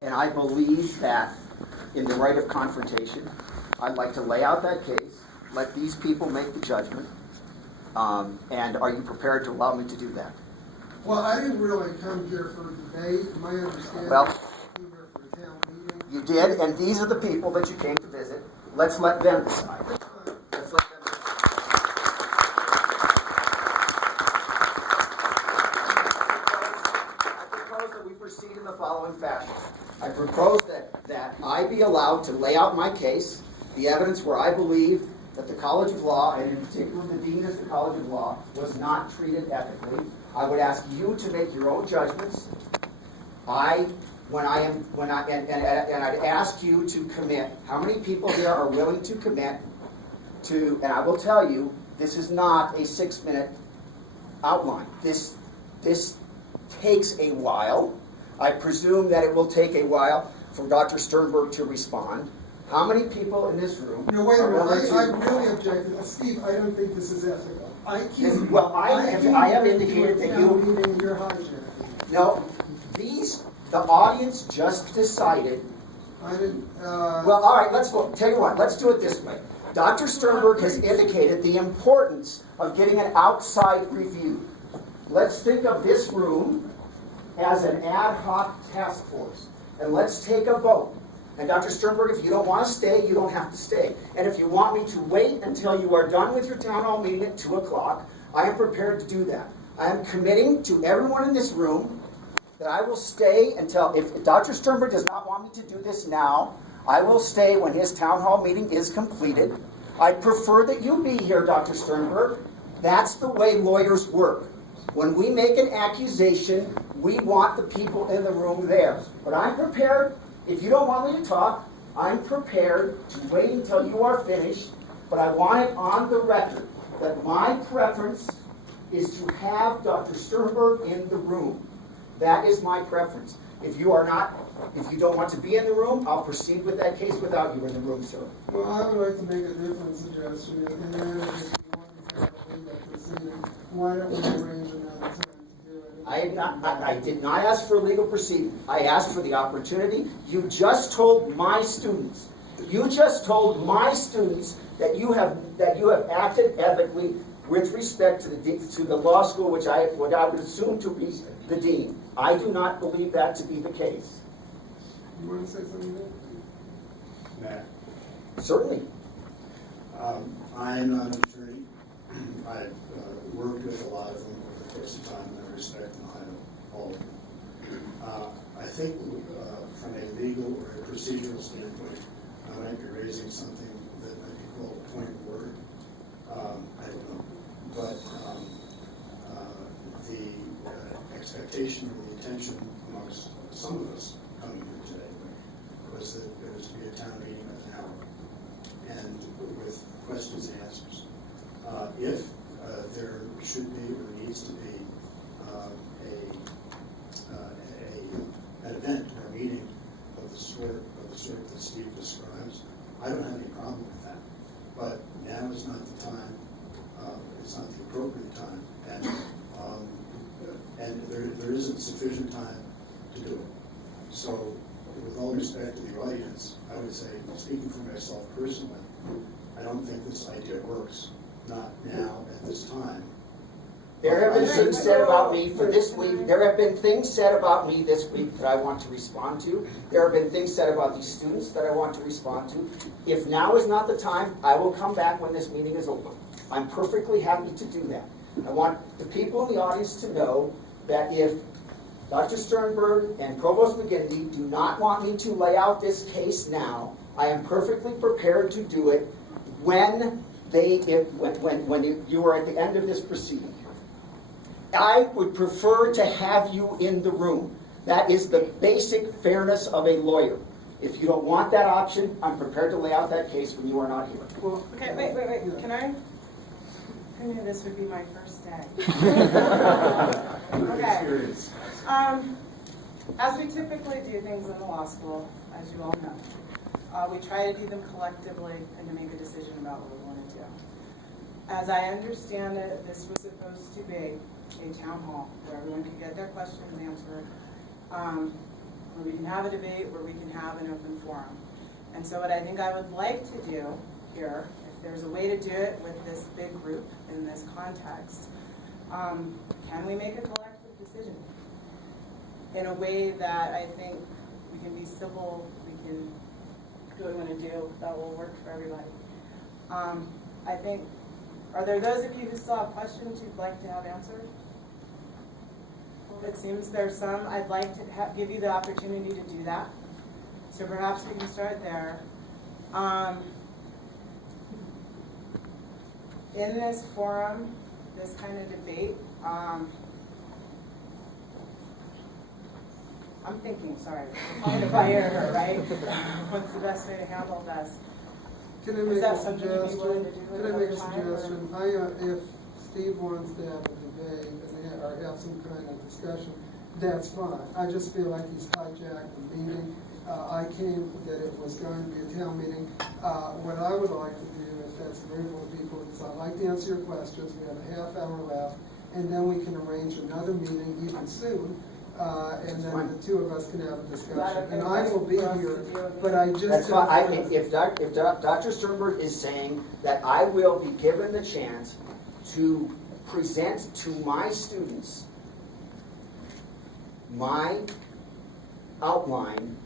And I believe that in the right of confrontation, I'd like to lay out that case, let these people make the judgment, and are you prepared to allow me to do that? Well, I didn't really come here for a debate. My understanding Well, is I came here for a town meeting. You did, and these are the people that you came to visit. Let's let them decide. Let's let them decide. I propose that we proceed in the following fashion. I propose that I be allowed to lay out my case, the evidence where I believe that the College of Law, and in particular the Dean of the College of Law, was not treated ethically. I would ask you to make your own judgments. And I'd ask you to commit. How many people here are willing to commit to, and I will tell you, this is not a 6-minute outline. This takes a while. I presume that it will take a while for Dr. Sternberg to respond. How many people in this room? No, wait a are minute. willing to... I really object. Steve, I don't think this is ethical. I have indicated that you... meeting, you're hijacking. No, the audience just decided... I didn't... Well, all right, let's go. Tell you what, let's do it this way. Dr. Sternberg has indicated the importance of getting an outside review. Let's think of this room as an ad hoc task force. And let's take a vote. And Dr. Sternberg, if you don't want to stay, you don't have to stay. And if you want me to wait until you are done with your town hall meeting at 2 o'clock, I am prepared to do that. I am committing to everyone in this room that I will stay until, if Dr. Sternberg does not want me to do this now, I will stay when his town hall meeting is completed. I prefer that you be here, Dr. Sternberg. That's the way lawyers work. When we make an accusation, we want the people in the room there. But I'm prepared, if you don't want me to talk, I'm prepared to wait until you are finished, but I want it on the record that my preference is to have Dr. Sternberg in the room. That is my preference. If you don't want to be in the room, I'll proceed with that case without you in the room, sir. Well, I would like to make a different suggestion. And then if you want to have that proceeding, why don't we arrange another time to do it? I did not ask for a legal proceeding. I asked for the opportunity. You just told my students. You just told my students that you have acted ethically with respect to the law school, what I would assume to be the dean. I do not believe that to be the case. You want to say something there? Matt. Certainly. I'm not an attorney. I've worked with a lot of them over the course of time, and I respect and I all of them. I think from a legal or a procedural standpoint, I might be raising something that might be called a point of order. I don't know. But the expectation or the intention amongst some of us coming here today was that there was to be a town meeting of an hour, and with questions and answers. If there should be or needs to be an event or a meeting of the sort that Steve describes, I don't have any problem with that. But now is not the time. It's not the appropriate time, and there isn't sufficient time to do it. So, with all respect to the audience, I would say, speaking for myself personally, I don't think this idea works. Not now at this time. There have been things said about me for this week. There have been things said about me this week that I want to respond to. There have been things said about these students that I want to respond to. If now is not the time, I will come back when this meeting is over. I'm perfectly happy to do that. I want the people in the audience to know that if Dr. Sternberg and Provost McGinley do not want me to lay out this case now, I am perfectly prepared to do it when you are at the end of this proceeding. I would prefer to have you in the room. That is the basic fairness of a lawyer. If you don't want that option, I'm prepared to lay out that case when you are not here. Well, okay, wait. Can I? I knew this would be my first day. Okay. As we typically do things in the law school, as you all know, we try to do them collectively and to make a decision about what we want to do. As I understand it, this was supposed to be a town hall where everyone could get their questions answered. where we can have a debate, where we can have an open forum. And so what I think I would like to do here, if there's a way to do it with this big group in this context, can we make a collective decision in a way that I think we can be civil, we can do what we want to do, that will work for everybody. I think, are there those of you who still have questions you'd like to have answered? It seems there's some. I'd like to give you the opportunity to do that. So perhaps we can start there. In this forum, this kind of debate, I'm thinking, sorry, I'm trying to fire her, right? What's the best way to handle this? Can I Is make that a something you'd be willing to suggestion? do Can I make a another time, or- suggestion? If Steve wants to have a debate or have some kind of discussion, that's fine. I just feel like he's hijacked the meeting. I came that it was going to be a town meeting. What I would like to do, if that's agreeable to people, is I'd like to answer your questions. We have a half hour left, and then we can arrange another meeting even soon. And then the two of us can have a discussion. And I will be here, but I just... That's fine. If Dr. Sternberg is saying that I will be given the chance to present to my students my outline,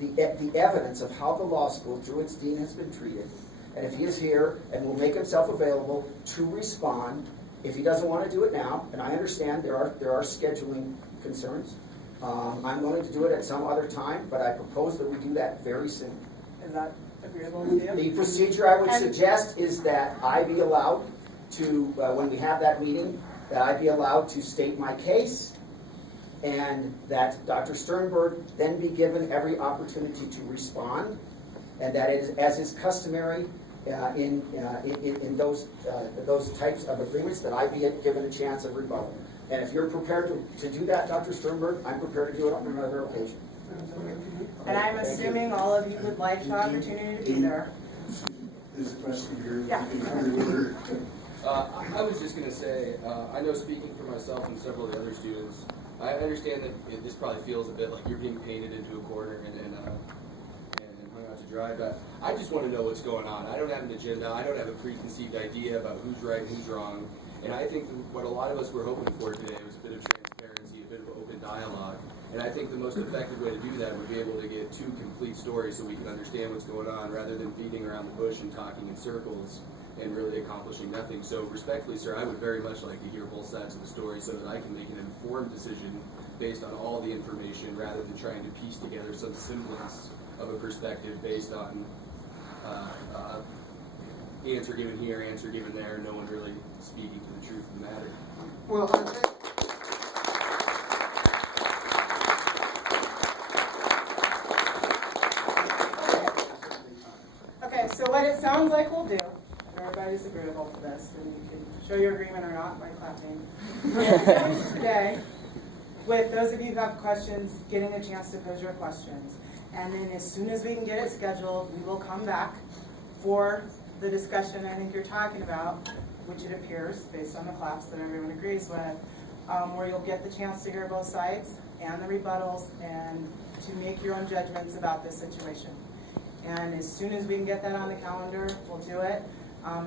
the evidence of how the law school through its dean has been treated, and if he is here and will make himself available to respond, if he doesn't want to do it now, and I understand there are scheduling concerns, I'm willing to do it at some other time, but I propose that we do that very soon. Is that agreeable with you? The procedure I would suggest is that I be allowed to, when we have that meeting, that I be allowed to state my case, and that Dr. Sternberg then be given every opportunity to respond, and that it is, as is customary in those types of agreements, that I be given a chance of rebuttal. And if you're prepared to do that, Dr. Sternberg, I'm prepared to do it on another occasion. And I'm assuming all of you would like the opportunity to be there. There's a question here. Yeah. I was just going to say, I know speaking for myself and several of the other students, I understand that this probably feels a bit like you're being painted into a corner and hung out to dry, but I just want to know what's going on. I don't have an agenda. I don't have a preconceived idea about who's right and who's wrong. And I think what a lot of us were hoping for today was a bit of transparency, a bit of open dialogue. And I think the most effective way to do that would be able to get two complete stories so we can understand what's going on rather than beating around the bush and talking in circles and really accomplishing nothing. So respectfully, sir, I would very much like to hear both sides of the story so that I can make an informed decision based on all the information rather than trying to piece together some semblance of a perspective based on answer given here, answer given there, no one really speaking to the truth of the matter. Well, I think... Okay, so what it sounds like we'll do, if everybody's agreeable to this, and you can show your agreement or not by clapping. We'll finish today with those of you who have questions, getting a chance to pose your questions. And then as soon as we can get it scheduled, we will come back for the discussion I think you're talking about, which it appears, based on the claps that everyone agrees with, where you'll get the chance to hear both sides and the rebuttals and to make your own judgments about this situation. And as soon as we can get that on the calendar, we'll do it.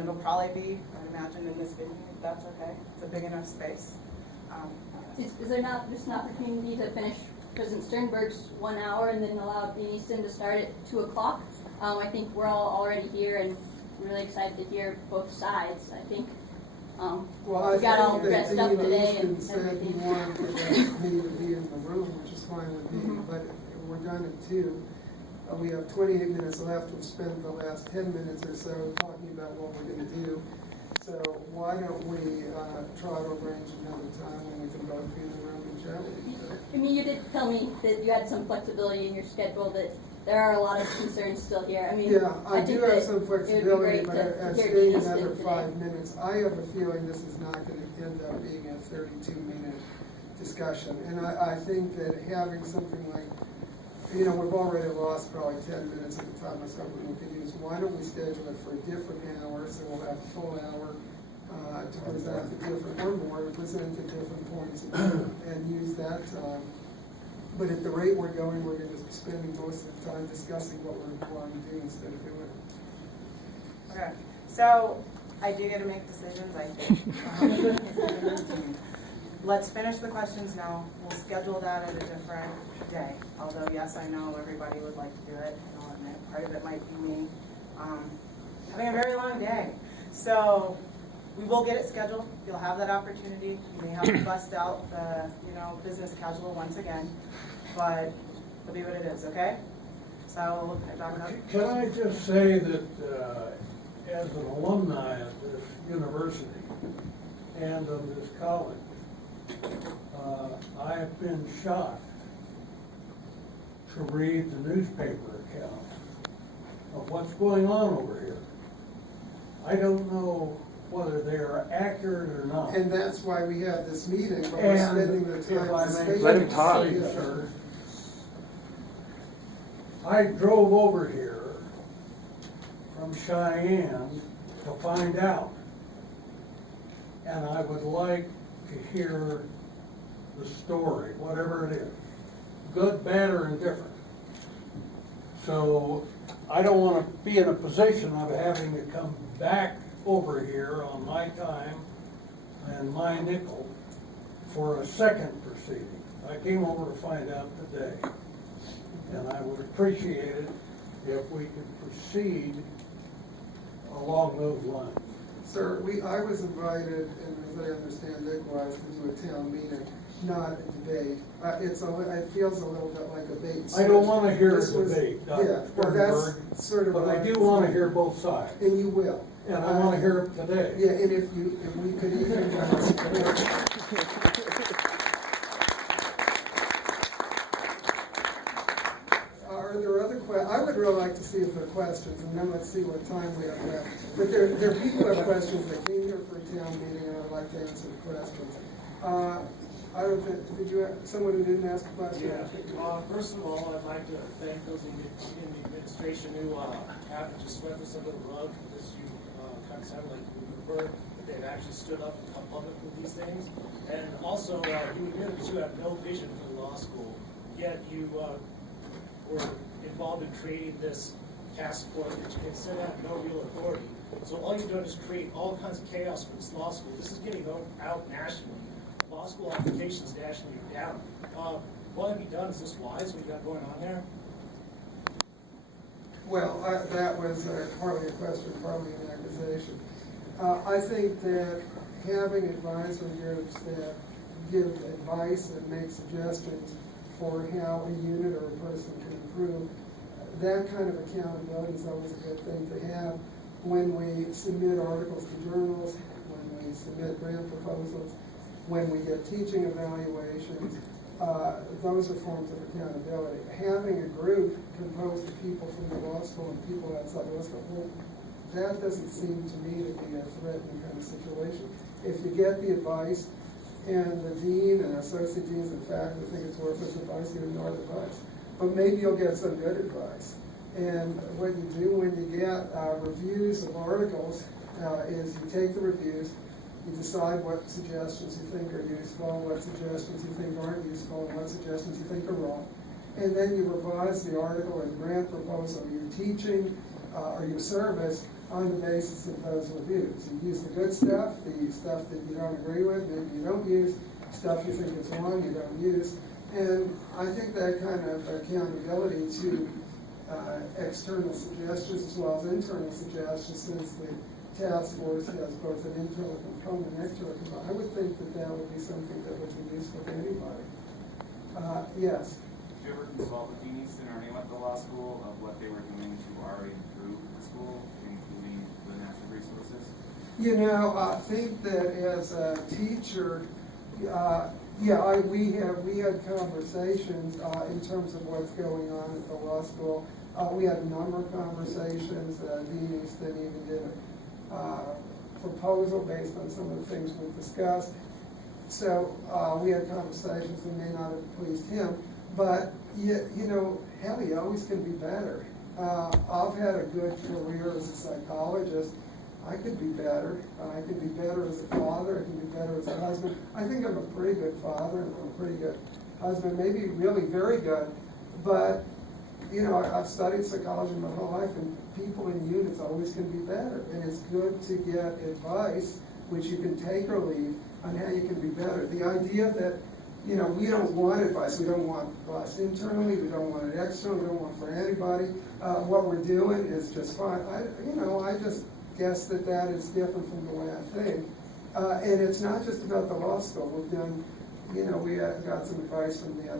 It'll probably be, I would imagine, in this venue, if that's okay. It's a big enough space. Is there not just an opportunity to finish President Sternberg's 1 hour and then allow Easton to start at 2 o'clock? I think we're all already here and really excited to hear both sides. I think we got all dressed up today and said he everything. wanted me to be in the room, which is fine with me, but we're done at 2. We have 28 minutes left. We've spent the last 10 minutes or so talking about what we're going to do. So why don't we try to arrange another time when we can both be in the room and chat with each other? I mean, you did tell me that you had some flexibility in your schedule, that there are a lot of concerns still here. I mean, Yeah, I do think have that some it would be flexibility, great but to as hear stated Easton another today. 5 minutes, I have a feeling this is not going to end up being a 32-minute discussion. And I think that having something like, we've already lost probably 10 minutes at the time of something we could use. Why don't we schedule it for a different hour, so we'll have a full hour to present the different, or more, to present the different points of view, and use that time But at the rate we're going, we're going to be spending most of the time discussing what we're going to do instead of doing it. Okay, so I do get to make decisions, I think. Let's finish the questions now. We'll schedule that at a different day. Although, yes, I know everybody would like to do it. I'll admit, part of it might be me having a very long day. So we will get it scheduled. You'll have that opportunity. You may have to bust out the, business casual once again, but it'll be what it is. Okay? So we'll look at Dr. Hubb. Can I just say that as an alumni of this university and of this college, I have been shocked to read the newspaper accounts of what's going on over here. I don't know whether they are accurate or not. And that's why we have this meeting, but we're spending the if I time. may Let him talk. say, sir, I drove over here from Cheyenne to find out. And I would like to hear the story, whatever it is, good, bad, or indifferent. So I don't want to be in a position of having to come back over here on my time and my nickel for a second proceeding. I came over to find out today, and I would appreciate it if we could proceed along those lines. Sir, I was invited, and as I understand Nick was, to do a town meeting, not a debate. It feels a little bit like a bait and switch. I don't want to hear a This was- debate, Yeah, Dr. well, Sternberg, that's sort of. but I what do want to hear both sides, And you will. and I want to hear it today. Yeah, and if we could even. Are there other I would really like to see if there are questions, and then let's see what time we have left. But there are people who have questions that came here for a town meeting, and I'd like to answer the questions. I don't think, did you have someone who didn't ask a question? Yeah, first of all, I'd like to thank those in the administration who happened to sweep this under the rug. This you kind of sounded like you prefer that they've actually stood up and come public with these things. And also, you admitted that you have no vision for the law school, yet you were involved in creating this task force that you can sit at no real authority. So all you're doing is create all kinds of chaos for this law school. This is getting out nationally. Law school applications nationally are down. What have you done? Is this wise, what you got going on there? Well, that was partly a question, partly an accusation. I think that having advisory groups that give advice and make suggestions for how a unit or a person can improve, that kind of accountability is always a good thing to have. When we submit articles to journals, when we submit grant proposals, when we get teaching evaluations, those are forms of accountability. Having a group composed of people from the law school and people outside the law school, well, that doesn't seem to me to be a threatening kind of situation. If you get the advice, and the dean and associate deans and faculty think it's worthless advice, you ignore the advice. But maybe you'll get some good advice. And what you do when you get reviews of articles is you take the reviews, you decide what suggestions you think are useful, what suggestions you think aren't useful, and what suggestions you think are wrong. And then you revise the article or the grant proposal you're teaching or your service on the basis of those reviews. You use the good stuff, the stuff that you don't agree with, maybe you don't use, stuff you think is wrong, you don't use. And I think that kind of accountability to external suggestions as well as internal suggestions, since the task force has both an internal component and external component, I would think that that would be something that would be useful to anybody. Yes? Did you ever consult with Dean Easton or anyone at the law school of what they were doing to already improve the school, including the natural resources? You know, I think that as a teacher, we had conversations in terms of what's going on at the law school. We had a number of conversations. Dean Easton even did a proposal based on some of the things we discussed. So we had conversations that may not have pleased him, but you know, hell, you always can be better. I've had a good career as a psychologist. I could be better. I could be better as a father. I could be better as a husband. I think I'm a pretty good father and I'm a pretty good husband may be really very good, but, you know, I've studied psychology my whole life, and people in units always can be better. And it's good to get advice, which you can take or leave, on how you can be better. The idea that, you know, we don't want advice. We don't want advice internally. We don't want it externally. We don't want it for anybody. What we're doing is just fine. I just guess that that is different from the way I think. And it's not just about the law school. We've done, you know, we got some advice from the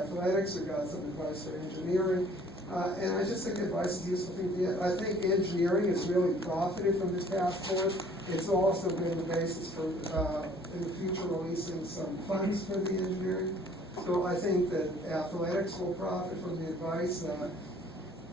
athletics. We got some advice for engineering. And I just think advice is useful thing to get. I think engineering has really profited from this task force. It's also been the basis for, in the future, releasing some funds for the engineering. So I think that athletics will profit from the advice.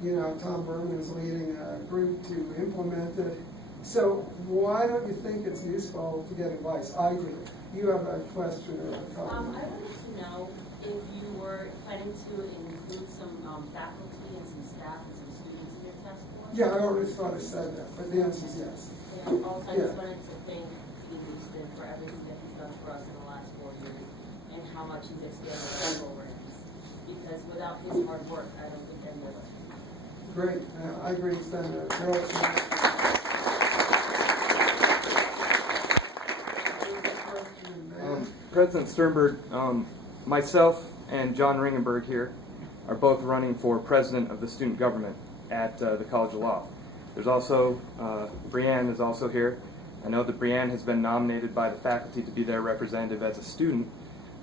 You know, Tom Berman is leading a group to implement it. So why don't you think it's useful to get advice? I do. You have a question or a comment? I wanted to know if you were planning to include some faculty and some staff and some students in your task force? Yeah, I already thought I said that, but the answer is yes. Yeah, also, I just wanted to thank Dean Easton for everything that he's done for us in the last 4 years and how much he's expanded our programs. Because without his hard work, I don't think any of us would. Great. I agree. It's done a great President Sternberg, myself and John Ringenberg here are both running for president of the student government at the College of Law. There's also, Brianne is also here. I know that Brianne has been nominated by the faculty to be their representative as a student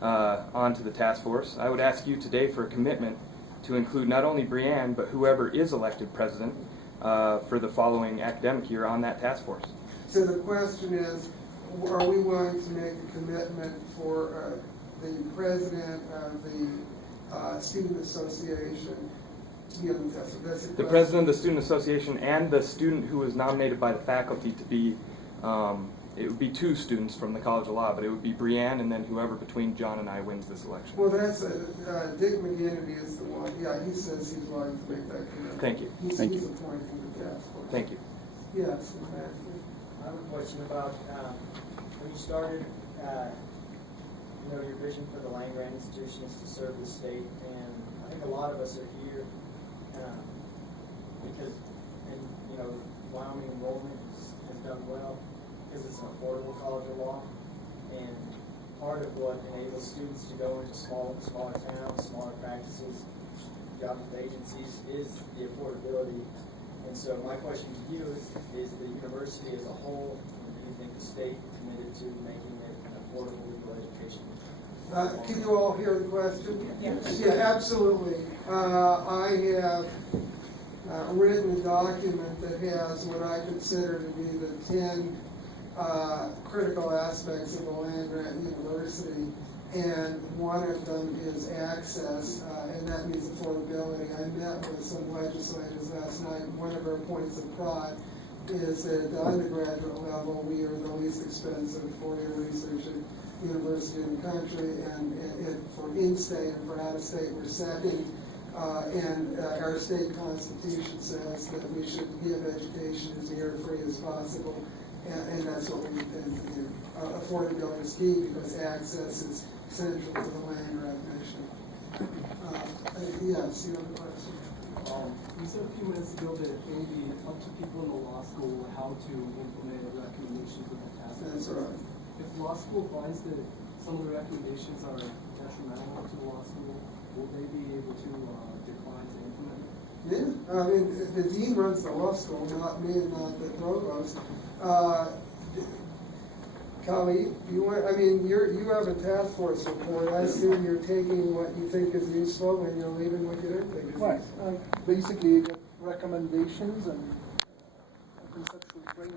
onto the task force. I would ask you today for a commitment to include not only Brianne, but whoever is elected president for the following academic year on that task force. So the question is, are we willing to make a commitment for the president of the student association to be on the task force? The president of the student association and the student who was nominated by the faculty to be, it would be 2 students from the College of Law, but it would be Brianne and then whoever between John and I wins this election. Well, that's Dick McGinnity is the one. Yeah, he says he's willing to make that commitment. Thank you. He's appointing the task force. Thank you. Yes. I have a question about when you started, you know, your vision for the land-grant institution is to serve the state, and I think a lot of us are here because, you know, Wyoming enrollment has done well because it's an affordable college of law, and part of what enables students to go into smaller towns, smaller practices, job agencies is the affordability. And so my question to you is the university as a whole, do you think the state committed to making it an affordable legal education? Can you all hear the question? Yeah. Absolutely. I have written a document that has what I consider to be the 10 critical aspects of a land-grant university, and one of them is access, and that means affordability. I met with some legislators last night. One of our points of pride is that at the undergraduate level, we are the least expensive four-year research university in the country, and for in-state and for out-of-state, we're second. And our state constitution says that we should give education as near-free as possible, and that's what we intend to do. Affordability is key because access is central to the land-grant mission. Yes, you have a question? You said a few minutes ago that it may be up to people in the law school how to implement recommendations of the task force. That's right. If law school finds that some of the recommendations are detrimental to the law school, will they be able to decline to implement it? Yeah, I mean, the dean runs the law school, not me and not the provost. Kali, you have a task force report. I assume you're taking what you think is useful and you're leaving what you don't think is useful. Basically, you get recommendations and conceptual framework.